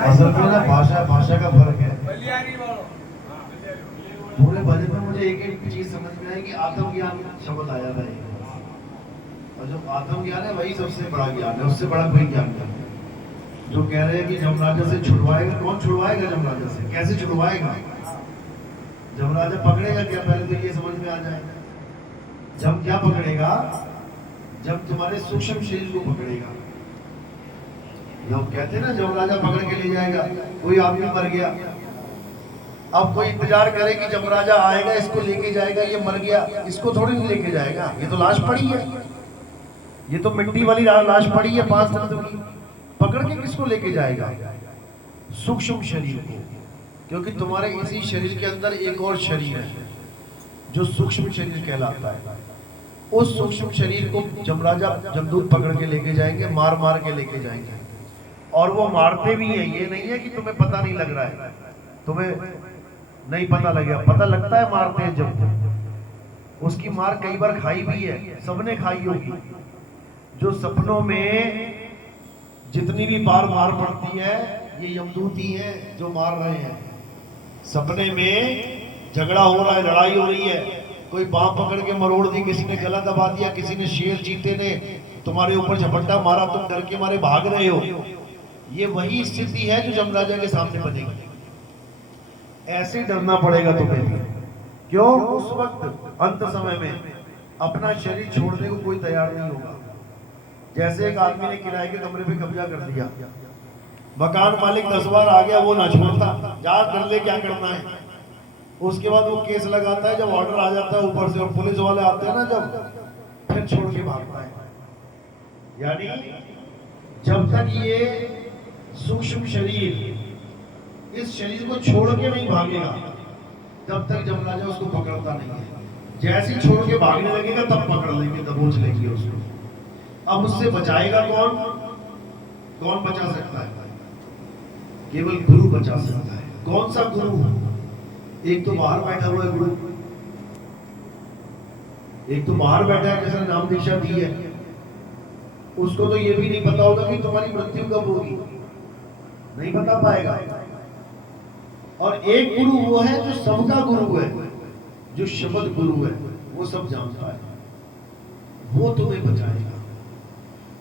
असल में ना भाषा का फर्क है। पूरे भजन में मुझे एक एक चीज समझ में आई कि आत्मज्ञान शब्द आया था, और जो आत्मज्ञान है वही सबसे बड़ा ज्ञान है, उससे बड़ा कोई ज्ञान नहीं। जो कह रहे हैं कि जमराजा से छुड़वाएगा, कौन छुड़वाएगा जमराजा से? कैसे छुड़वाएगा? जमराजा पकड़ेगा क्या? पहले तो ये समझ में आ जाए। जब क्या पकड़ेगा? जब तुम्हारे सूक्ष्म शरीर को पकड़ेगा। लोग कहते हैं ना जमराजा पकड़ के ले जाएगा। कोई आदमी मर गया, अब कोई इंतजार करे कि जमराजा आएगा इसको लेके जाएगा, ये मर गया, इसको थोड़ी नहीं लेके जाएगा, ये तो लाश पड़ी है, ये तो मिट्टी वाली लाश पड़ी है 5 तत्व की। पकड़ के किसको लेके जाएगा? सूक्ष्म शरीर को। क्योंकि तुम्हारे इसी शरीर के अंदर एक और शरीर है जो सूक्ष्म शरीर कहलाता है। उस सूक्ष्म शरीर को जमराजा जमदूत पकड़ के लेके जाएंगे, मार मार के लेके जाएंगे। और वो मारते भी हैं, ये नहीं है कि तुम्हें पता नहीं लग रहा है, तुम्हें नहीं पता लगेगा, पता लगता है मारते हैं जब। उसकी मार कई बार खाई भी है, सबने खाई होगी। जो सपनों में जितनी भी बार मार पड़ती है, ये यमदूत ही है जो मार रहे हैं। सपने में झगड़ा हो रहा है, लड़ाई हो रही है, कोई बांह पकड़ के मरोड़ दी, किसी ने गला दबा दिया, किसी ने शेर चीते ने तुम्हारे ऊपर झपट्टा मारा, तुम डर के मारे भाग रहे हो। ये वही स्थिति है जो जमराजा के सामने बनेगी। ऐसे डरना पड़ेगा तुम्हें भी। क्यों? उस वक्त अंत समय में अपना शरीर छोड़ने को कोई तैयार नहीं होगा। जैसे एक आदमी ने किराए के कमरे पे कब्जा कर लिया, मकान मालिक 10 बार आ गया, वो ना छोड़ता, जा कर ले, क्या करना है। उसके बाद वो केस लगाता है, जब ऑर्डर आ जाता है ऊपर से और पुलिस वाले आते हैं ना, जब फिर छोड़ के भागता है। यानी जब तक ये सूक्ष्म शरीर इस शरीर को छोड़ के नहीं भागेगा, तब तक जमराजा उसको पकड़ता नहीं है। जैसे ही छोड़ के भागने लगेगा तब पकड़ लेंगे, दबोच लेंगे उसको। अब उससे बचाएगा कौन? कौन बचा सकता है? केवल गुरु बचा सकता है। कौन सा गुरु? एक तो बाहर बैठा हुआ है गुरु, एक तो बाहर बैठा है जिसने नाम दीक्षा दी है, उसको तो ये भी नहीं पता होगा कि तुम्हारी मृत्यु कब होगी, नहीं बता पाएगा। और एक गुरु वो है जो सबका गुरु है, जो शब्द गुरु है, वो सब जानता है, वो तुम्हें बचाएगा।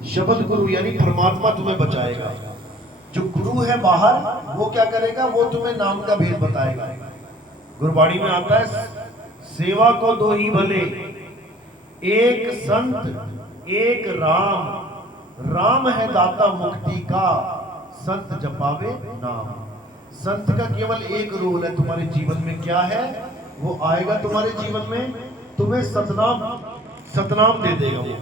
शब्द गुरु यानी परमात्मा तुम्हें बचाएगा। जो गुरु है बाहर, वो क्या करेगा? वो तुम्हें नाम का भेद बताएगा। गुरबाणी में आता है, सेवा को दो ही भले, एक संत एक राम, राम है दाता मुक्ति का, संत जपावे नाम। संत का केवल एक रोल है तुम्हारे जीवन में, क्या है? वो आएगा तुम्हारे जीवन में, तुम्हें सतनाम दे देगा वो।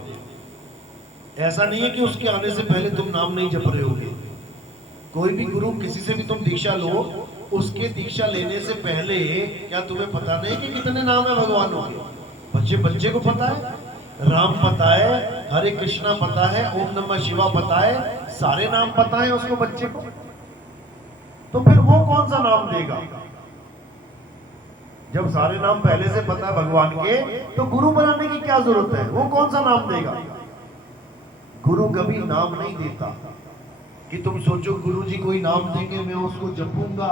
ऐसा नहीं है कि उसके आने से पहले तुम नाम नहीं जप रहे होगे। कोई भी गुरु, किसी से भी तुम दीक्षा लो, उसके दीक्षा लेने से पहले क्या तुम्हें पता नहीं कि कितने नाम है भगवानों के? बच्चे को पता है, राम पता है, हरे कृष्णा पता है, ओम नमः शिवा पता है, सारे नाम पता है उसको, बच्चे को। तो फिर वो कौन सा नाम देगा? जब सारे नाम पहले से पता है भगवान के, तो गुरु बनाने की क्या जरूरत है? वो कौन सा नाम देगा? गुरु कभी नाम नहीं देता कि तुम सोचो गुरु जी कोई नाम देंगे मैं उसको जपूंगा।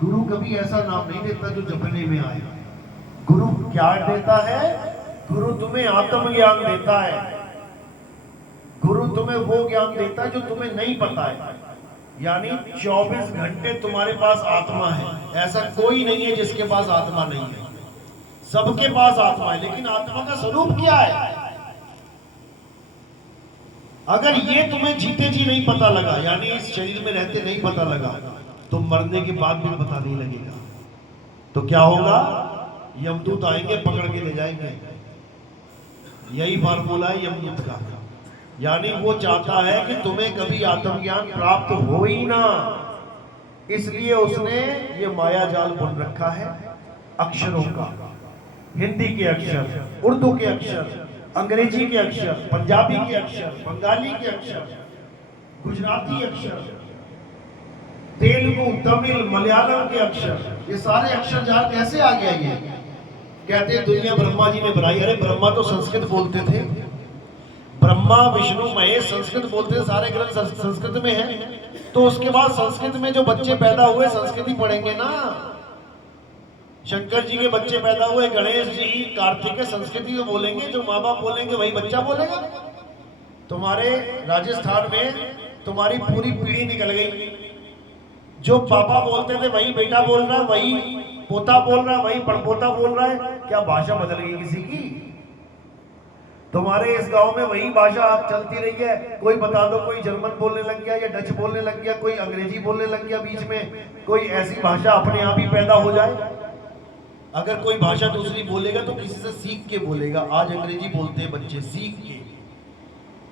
गुरु कभी ऐसा नाम नहीं देता जो जपने में आए। गुरु क्या देता है? गुरु तुम्हें आत्मज्ञान देता है। गुरु तुम्हें वो ज्ञान देता है जो तुम्हें नहीं पता है। यानी 24 घंटे तुम्हारे पास आत्मा है। ऐसा कोई नहीं है जिसके पास आत्मा नहीं है, सबके पास आत्मा है। लेकिन आत्मा का स्वरूप क्या है? अगर ये तुम्हें जीते जी नहीं पता लगा, यानी इस शरीर में रहते नहीं पता लगा, तो मरने के बाद भी पता नहीं लगेगा। तो क्या होगा? यमदूत आएंगे, पकड़ के ले जाएंगे। यही फार्मूला है यमदूत का। यानी वो चाहता है कि तुम्हें कभी आत्मज्ञान प्राप्त हो ही ना, इसलिए उसने ये माया जाल बुन रखा है अक्षरों का। हिंदी के अक्षर, उर्दू के अक्षर, अंग्रेजी के अक्षर, पंजाबी के अक्षर, बंगाली के अक्षर, गुजराती अक्षर, तेलुगु, तमिल, मलयालम के अक्षर, ये सारे अक्षर जाल कैसे आ गया? ये कहते हैं दुनिया ब्रह्मा जी ने बनाई। अरे ब्रह्मा तो संस्कृत बोलते थे, ब्रह्मा विष्णु महेश संस्कृत बोलते थे, सारे ग्रंथ संस्कृत में है। तो उसके बाद संस्कृत में जो बच्चे पैदा हुए संस्कृत ही पढ़ेंगे ना। शंकर जी के बच्चे पैदा हुए, गणेश जी, कार्तिक, संस्कृति तो बोलेंगे, जो माँ बाप बोलेंगे वही बच्चा बोलेगा। तुम्हारे राजस्थान में तुम्हारी पूरी पीढ़ी निकल गई, जो पापा बोलते थे वही बेटा बोल रहा है, वही पोता बोल रहा है, वही पड़पोता बोल रहा है। क्या भाषा बदल गई किसी की? तुम्हारे इस गांव में वही भाषा चलती रही है। कोई बता दो, कोई जर्मन बोलने लग गया या डच बोलने लग गया, कोई अंग्रेजी बोलने लग गया, बीच में कोई ऐसी भाषा अपने आप ही पैदा हो जाए। अगर कोई भाषा दूसरी बोलेगा तो किसी से सीख के बोलेगा। आज अंग्रेजी बोलते हैं बच्चे सीख के।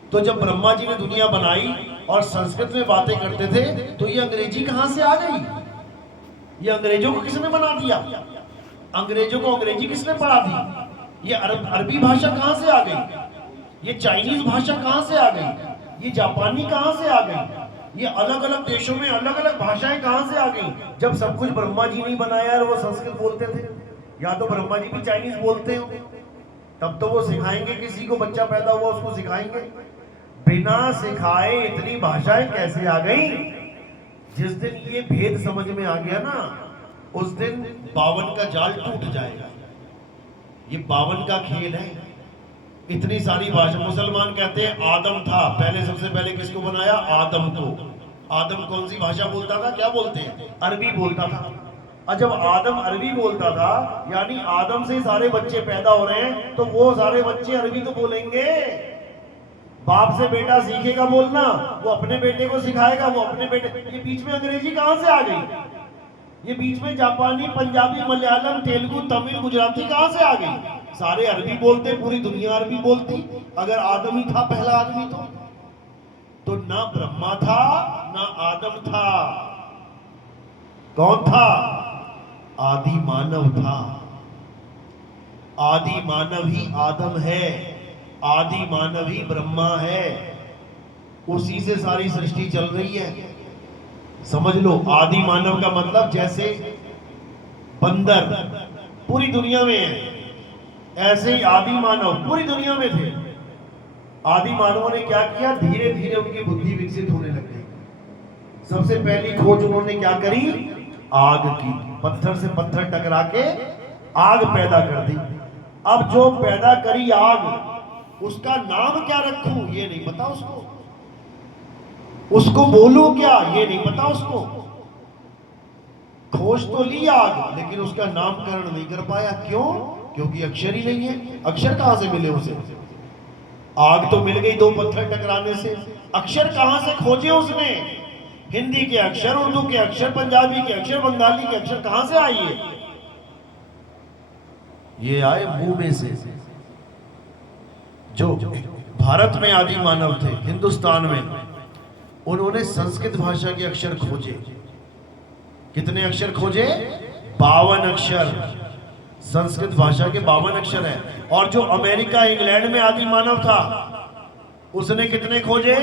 तो जब ब्रह्मा जी ने दुनिया बनाई और संस्कृत में बातें करते थे तो ये अंग्रेजी कहां से आ गई? ये अंग्रेजों को किसने बना दिया? अंग्रेजों को अंग्रेजी किसने पढ़ा दी? ये अरबी भाषा कहां से आ गई? ये चाइनीज भाषा कहां से आ गई? ये जापानी कहां से आ गई? ये अलग अलग देशों में अलग अलग भाषाएं कहां से आ गई? जब सब कुछ ब्रह्मा जी ने बनाया और वो संस्कृत बोलते थे। या तो ब्रह्मा जी भी चाइनीज बोलते हो, तब तो वो सिखाएंगे। किसी को बच्चा पैदा हुआ उसको सिखाएंगे। बिना सिखाए इतनी भाषाएं कैसे आ गई? जिस दिन ये भेद समझ में आ गया ना, उस दिन 52 का जाल टूट जाएगा। ये 52 का खेल है। इतनी सारी भाषा, मुसलमान कहते हैं आदम था, पहले सबसे पहले किसको बनाया? आदम को। आदम कौन सी भाषा बोलता था? क्या बोलते हैं? अरबी बोलता था। और जब आदम अरबी बोलता था, यानी आदम से सारे बच्चे पैदा हो रहे हैं, तो वो सारे बच्चे अरबी तो बोलेंगे। बाप से बेटा सीखेगा बोलना, वो अपने बेटे को सिखाएगा, वो अपने बेटे। ये बीच में अंग्रेजी कहां से आ गई? ये बीच में जापानी, पंजाबी, मलयालम, तेलुगु, तमिल, गुजराती कहां से आ गई? सारे अरबी बोलते, पूरी दुनिया अरबी बोलती। अगर आदम ही था पहला आदमी तो ना ब्रह्मा था ना आदम था। कौन था? आदि मानव था। आदि मानव ही आदम है, आदि मानव ही ब्रह्मा है। उसी से सारी सृष्टि चल रही है। समझ लो, आदि मानव का मतलब जैसे बंदर पूरी दुनिया में है, ऐसे ही आदि मानव पूरी दुनिया में थे। आदि मानवों ने क्या किया? धीरे धीरे उनकी बुद्धि विकसित होने लग गई। सबसे पहली खोज उन्होंने क्या करी? आग की। पत्थर से पत्थर टकरा के आग पैदा कर दी। अब जो पैदा करी आग, उसका नाम क्या रखूं ये नहीं पता उसको। उसको बोलूं क्या ये नहीं पता उसको। खोज तो ली आग, लेकिन उसका नामकरण नहीं कर पाया। क्यों? क्योंकि अक्षर ही नहीं है। अक्षर कहां से मिले उसे? आग तो मिल गई दो पत्थर टकराने से, अक्षर कहां से खोजे उसने? हिंदी के अक्षर, उर्दू के अक्षर, पंजाबी के अक्षर, बंगाली के अक्षर कहां से आई है? ये आए मुंह में से। जो भारत में आदि मानव थे, हिंदुस्तान में, उन्होंने संस्कृत भाषा के अक्षर खोजे। कितने अक्षर खोजे? 52 अक्षर। संस्कृत भाषा के 52 अक्षर हैं। और जो अमेरिका, इंग्लैंड में आदि मानव था, उसने कितने खोजे?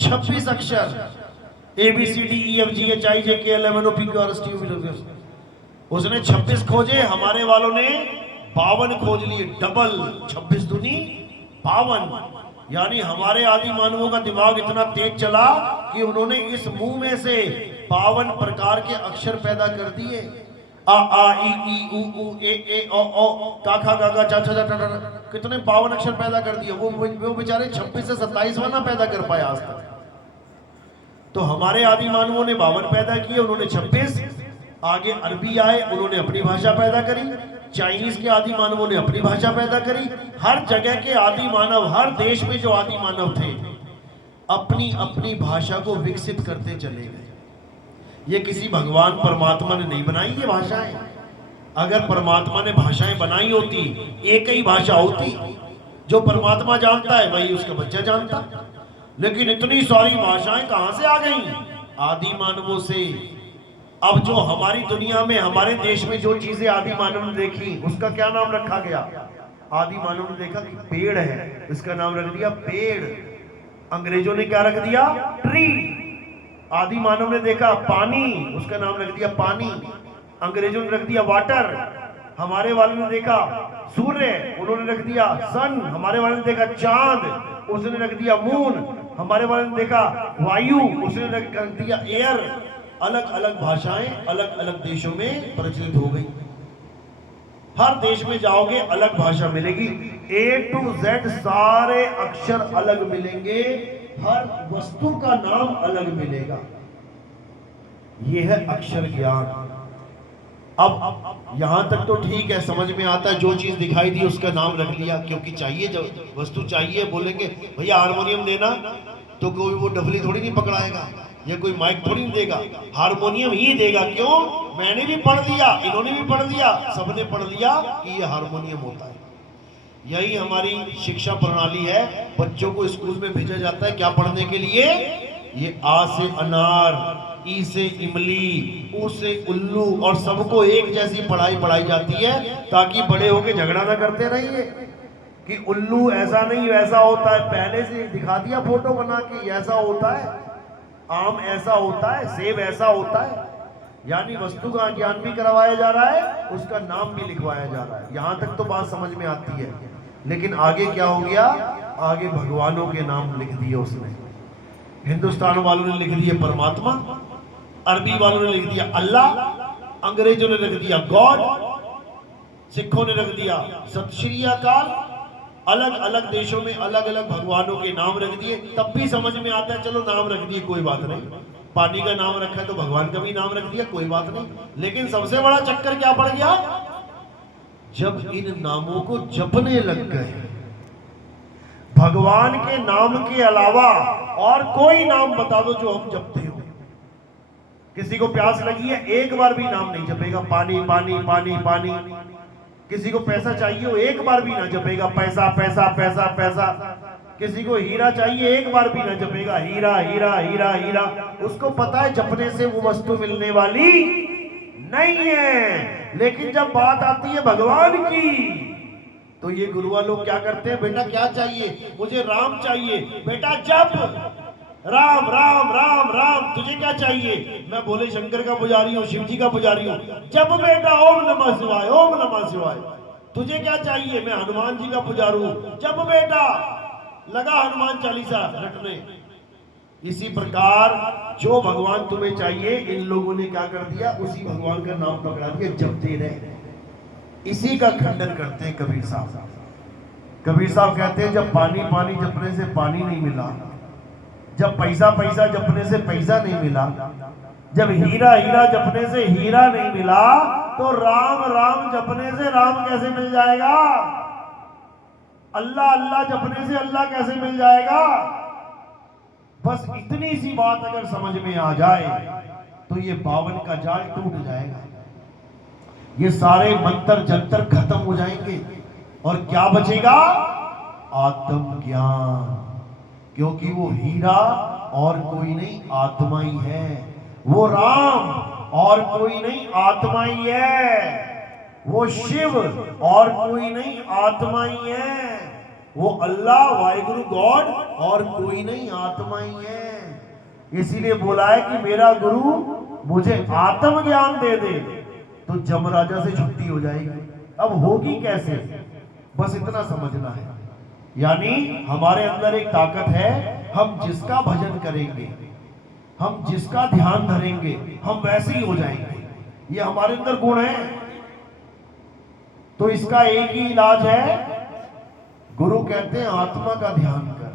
26 अक्षर। ABCDEFGHIJKLMNOPQRSTU। उसने 26 खोजे, हमारे वालों ने 52 खोज लिए। डबल, 26 दूनी 52। यानी हमारे आदि मानवों का दिमाग इतना तेज चला कि उन्होंने इस मुंह में से 52 प्रकार के अक्षर पैदा कर दिए। आ आ ई ई उ उ ए ए ओ ओ का खा गा गा चा चा चा टा। कितने 52 अक्षर पैदा कर दिए। वो बेचारे 26 से 27वां ना पैदा कर पाए आज तक। तो हमारे आदि मानवों ने 52 पैदा किए, उन्होंने 26। आगे अरबी आए, उन्होंने अपनी भाषा पैदा करी। चाइनीज के आदि मानवों ने अपनी भाषा पैदा करी। हर जगह के आदि मानव, हर देश में जो आदि मानव थे, अपनी अपनी भाषा को विकसित करते चले गए। ये किसी भगवान परमात्मा ने नहीं बनाई ये भाषाएं। अगर परमात्मा ने भाषाएं बनाई होती, एक ही भाषा होती जो परमात्मा जानता है वही उसका बच्चा जानता। लेकिन इतनी सारी भाषाएं कहां से आ गई? आदि मानवों से। अब जो हमारी दुनिया में, हमारे देश में जो चीजें आदि मानव ने देखी, उसका क्या नाम रखा गया? आदि मानव ने देखा कि पेड़ है, इसका नाम रख दिया पेड़। अंग्रेजों ने क्या रख दिया? ट्री। आदि मानव ने देखा पानी, उसका नाम रख दिया पानी, अंग्रेजों ने रख दिया वाटर। हमारे वालों ने देखा सूर्य, उन्होंने रख दिया सन। हमारे वालों ने देखा चांद, उसने रख दिया मून। हमारे वालों ने देखा वायु, उसने रख दिया एयर। अलग अलग भाषाएं अलग अलग देशों में प्रचलित हो गई। हर देश में जाओगे अलग भाषा मिलेगी, A to Z सारे अक्षर अलग मिलेंगे, हर वस्तु का नाम अलग मिलेगा। यह है अक्षर ज्ञान। अब यहां तक तो ठीक है, समझ में आता है, जो चीज दिखाई दी उसका नाम रख लिया, क्योंकि चाहिए, जब वस्तु चाहिए बोलेंगे भैया हारमोनियम देना, तो कोई वो डफली थोड़ी नहीं पकड़ाएगा, ये कोई माइक थोड़ी नहीं देगा, हारमोनियम ही देगा। क्यों? मैंने भी पढ़ लिया, इन्होंने भी पढ़ लिया, सबने पढ़ लिया कि ये हारमोनियम होता है। यही हमारी शिक्षा प्रणाली है। बच्चों को स्कूल में भेजा जाता है क्या पढ़ने के लिए? ये आ से अनार, ई से इमली, ऊ से उल्लू, और सबको एक जैसी पढ़ाई पढ़ाई जाती है, ताकि बड़े होके झगड़ा ना करते रहिए कि उल्लू ऐसा नहीं वैसा होता है। पहले से दिखा दिया फोटो बना के, ऐसा होता है, आम ऐसा होता है, सेब ऐसा होता है। यानी वस्तु का ज्ञान भी करवाया जा रहा है, उसका नाम भी लिखवाया जा रहा है। यहां तक तो बात समझ में आती है। लेकिन आगे क्या हो गया? आगे भगवानों के नाम लिख दिए उसने। हिंदुस्तान वालों ने लिख दिए परमात्मा, अरबी वालों ने लिख दिया अल्लाह, अंग्रेजों ने लिख दिया गॉड, सिखों ने रख दिया सत श्री अकाल। अलग अलग देशों में अलग अलग भगवानों के नाम रख दिए, तब भी समझ में आता है, चलो नाम रख दिए कोई बात नहीं। पानी का नाम रखा है तो भगवान का भी नाम रख दिया, कोई बात नहीं। लेकिन सबसे बड़ा चक्कर क्या पड़ गया? जब इन नामों को जपने लग गए, भगवान के नाम के अलावा और कोई नाम बता दो जो हम जपते हो। किसी को प्यास लगी है, एक बार भी नाम नहीं जपेगा, पानी पानी पानी पानी। किसी को पैसा चाहिए हो, एक बार भी ना जपेगा पैसा पैसा पैसा पैसा। किसी को हीरा चाहिए, एक बार भी ना जपेगा हीरा हीरा हीरा हीरा। उसको पता है जपने से वो वस्तु मिलने वाली नहीं है। लेकिन जब बात आती है भगवान की, तो ये गुरुआ लोग क्या करते हैं? बेटा क्या चाहिए? मुझे राम चाहिए। बेटा जप राम राम राम राम। तुझे क्या चाहिए? मैं भोले शंकर का पुजारी हूँ, शिव जी का पुजारी हूँ। जप बेटा ओम नमः शिवाय, ओम नमः शिवाय। तुझे क्या चाहिए? मैं हनुमान जी का पुजारी हूँ। जप बेटा, लगा हनुमान चालीसा रटने। इसी प्रकार जो भगवान तुम्हें चाहिए, इन लोगों ने क्या कर दिया? उसी भगवान का नाम पकड़ा दिया, जपते रहे। इसी का खंडन करते हैं कबीर साहब। कबीर साहब कहते हैं जब पानी पानी जपने से पानी नहीं मिला, जब पैसा पैसा जपने से पैसा नहीं मिला, जब हीरा हीरा जपने से हीरा नहीं मिला, तो राम राम जपने से राम कैसे मिल जाएगा? अल्लाह अल्लाह जपने से अल्लाह कैसे मिल जाएगा? बस इतनी सी बात अगर समझ में आ जाए तो ये 52 का जाल टूट जाएगा। ये सारे मंत्र जंतर खत्म हो जाएंगे और क्या बचेगा? आत्मज्ञान। क्योंकि वो हीरा और कोई नहीं, आत्मा ही है। वो राम और कोई नहीं, आत्मा ही है। वो शिव और कोई नहीं, आत्मा ही है। वो अल्लाह वाहिगुरु गॉड और कोई नहीं, आत्मा ही है। इसीलिए बोला है कि मेरा गुरु मुझे आत्मज्ञान दे दे तो जमराजा से छुट्टी हो जाएगी। अब होगी कैसे? बस इतना समझना है। यानी हमारे अंदर एक ताकत है, हम जिसका भजन करेंगे, हम जिसका ध्यान धरेंगे, हम वैसे ही हो जाएंगे। ये हमारे अंदर गुण है। तो इसका एक ही इलाज है, गुरु कहते हैं आत्मा का ध्यान कर।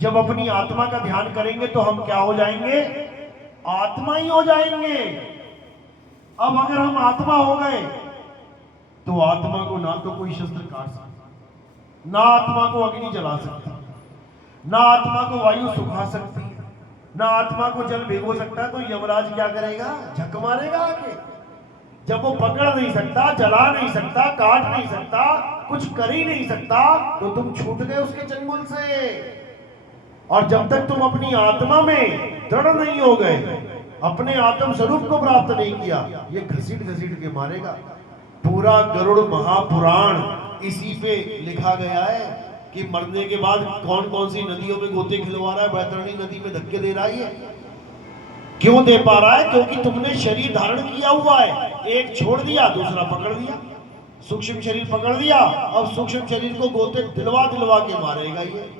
जब अपनी आत्मा का ध्यान करेंगे तो हम क्या हो जाएंगे? आत्मा ही हो जाएंगे। अब अगर हम आत्मा हो गए तो आत्मा को ना तो कोई शस्त्र काट सकता, ना आत्मा को अग्नि जला सकता, ना आत्मा को वायु सुखा सकती, ना आत्मा को जल भिगो सकता। तो यमराज क्या करेगा? झक मारेगा आके। जब वो पकड़ नहीं सकता, जला नहीं सकता, काट नहीं सकता, कुछ कर ही नहीं सकता तो तुम छूट गए उसके चंगुल से। और जब तक तुम अपनी आत्मा में दृढ़ नहीं हो गए, अपने आत्म स्वरूप को प्राप्त नहीं किया, ये घसीट घसीट के मारेगा। पूरा गरुड़ महापुराण इसी पे लिखा गया है कि मरने के बाद कौन कौन सी नदियों में गोते खिलवा रहा है, बैतरणी नदी में धक्के दे रहा है। क्यों दे पा रहा है? क्योंकि तुमने शरीर धारण किया हुआ है, एक छोड़ दिया दूसरा पकड़ लिया, सूक्ष्म शरीर पकड़ लिया, अब सूक्ष्म शरीर को गोते दिलवा दिलवा के मारेगा ये।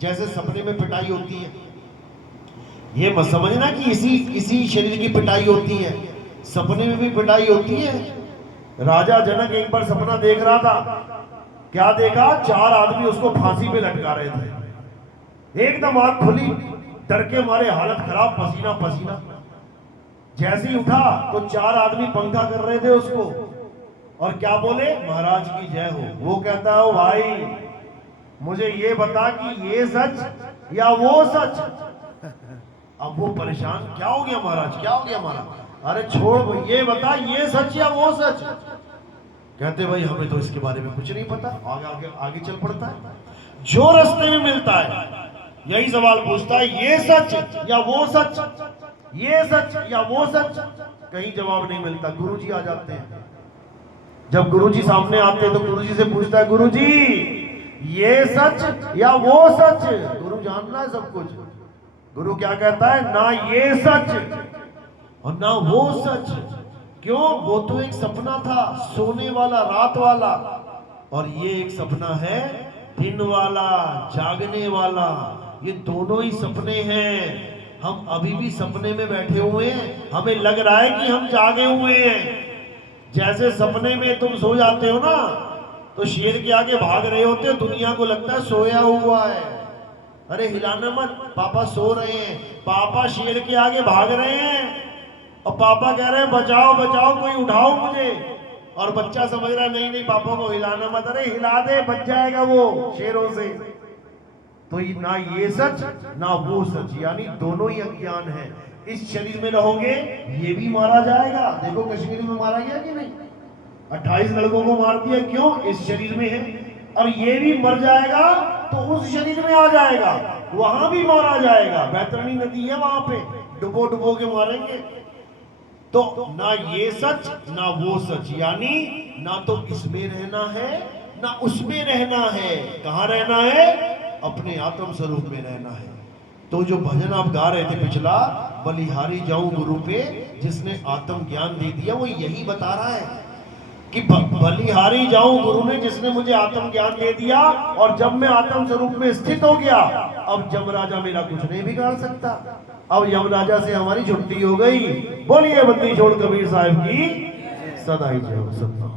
जैसे सपने में पिटाई होती है, ये मत समझना कि इसी शरीर की पिटाई होती है, सपने में भी पिटाई होती है। राजा जनक एक बार सपना देख रहा था, क्या देखा? 4 आदमी उसको फांसी पे लटका रहे थे। एकदम आंख खुली, डर के मारे हालत खराब, पसीना पसीना। जैसे ही उठा तो 4 आदमी पंखा कर रहे थे उसको, और क्या बोले? महाराज की जय हो। वो कहता है, भाई मुझे ये बता कि ये सच या वो सच। अब वो परेशान, क्या हो गया महाराज, क्या हो गया महाराज? अरे छोड़, ये बता ये सच या वो सच। कहते भाई हमें तो इसके बारे में कुछ नहीं पता। आगे आगे आगे चल पड़ता है, जो रास्ते में मिलता है यही सवाल पूछता है, ये सच या वो सच, ये सच या वो सच। कहीं जवाब नहीं मिलता। गुरुजी आ जाते हैं। जब गुरुजी सामने आते हैं तो गुरुजी से पूछता है, गुरुजी ये सच या वो सच। गुरु जानना है सब कुछ। गुरु क्या कहता है? ना ये सच और ना वो सच। क्यों? वो तो एक सपना था, सोने वाला, रात वाला, और ये एक सपना है दिन वाला, जागने वाला। ये दोनों ही सपने हैं। हम अभी भी सपने में बैठे हुए हैं, हमें लग रहा है कि हम जागे हुए हैं। जैसे सपने में तुम सो जाते हो ना, तो शेर के आगे भाग रहे होते हो, दुनिया को लगता है सोया हुआ है। अरे हिलाना मत, पापा सो रहे हैं। पापा शेर के आगे भाग रहे हैं और पापा कह रहे हैं बचाओ बचाओ, कोई उठाओ मुझे। और बच्चा समझ रहा है नहीं नहीं पापा को हिलाना मत। अरे हिला दे, बच जाएगा वो शेरों से। तो ना ये सच ना वो सच, यानी दोनों ही अज्ञान है। इस शरीर में रहोगे ये भी मारा जाएगा। देखो कश्मीर में मारा गया कि नहीं? 28 लड़कों को मार दिया। क्यों? इस शरीर में है। और ये भी मर जाएगा तो उस शरीर में आ जाएगा, वहां भी मारा जाएगा। बैतरणी नदी है, वहां पे डुबो डुबो के मारेंगे। तो ना ये सच ना वो सच, यानी ना तो इसमें रहना है ना उसमें रहना है। कहां रहना है? अपने आत्म स्वरूप में रहना है। तो जो भजन आप गा रहे थे पिछला, बलिहारी जाऊं गुरु पे, जिसने आत्म ज्ञान दे दिया, वो यही बता रहा है कि बलिहारी जाऊं गुरु ने, जिसने मुझे आत्म ज्ञान दे दिया। और जब मैं आत्म स्वरूप में स्थित हो गया, अब यमराजा मेरा कुछ नहीं बिगाड़ सकता। अब यमराजा से हमारी छुट्टी हो गई। बोलिए बंदी छोड़ कबीर साहब की सदा ही जय हो। सदा।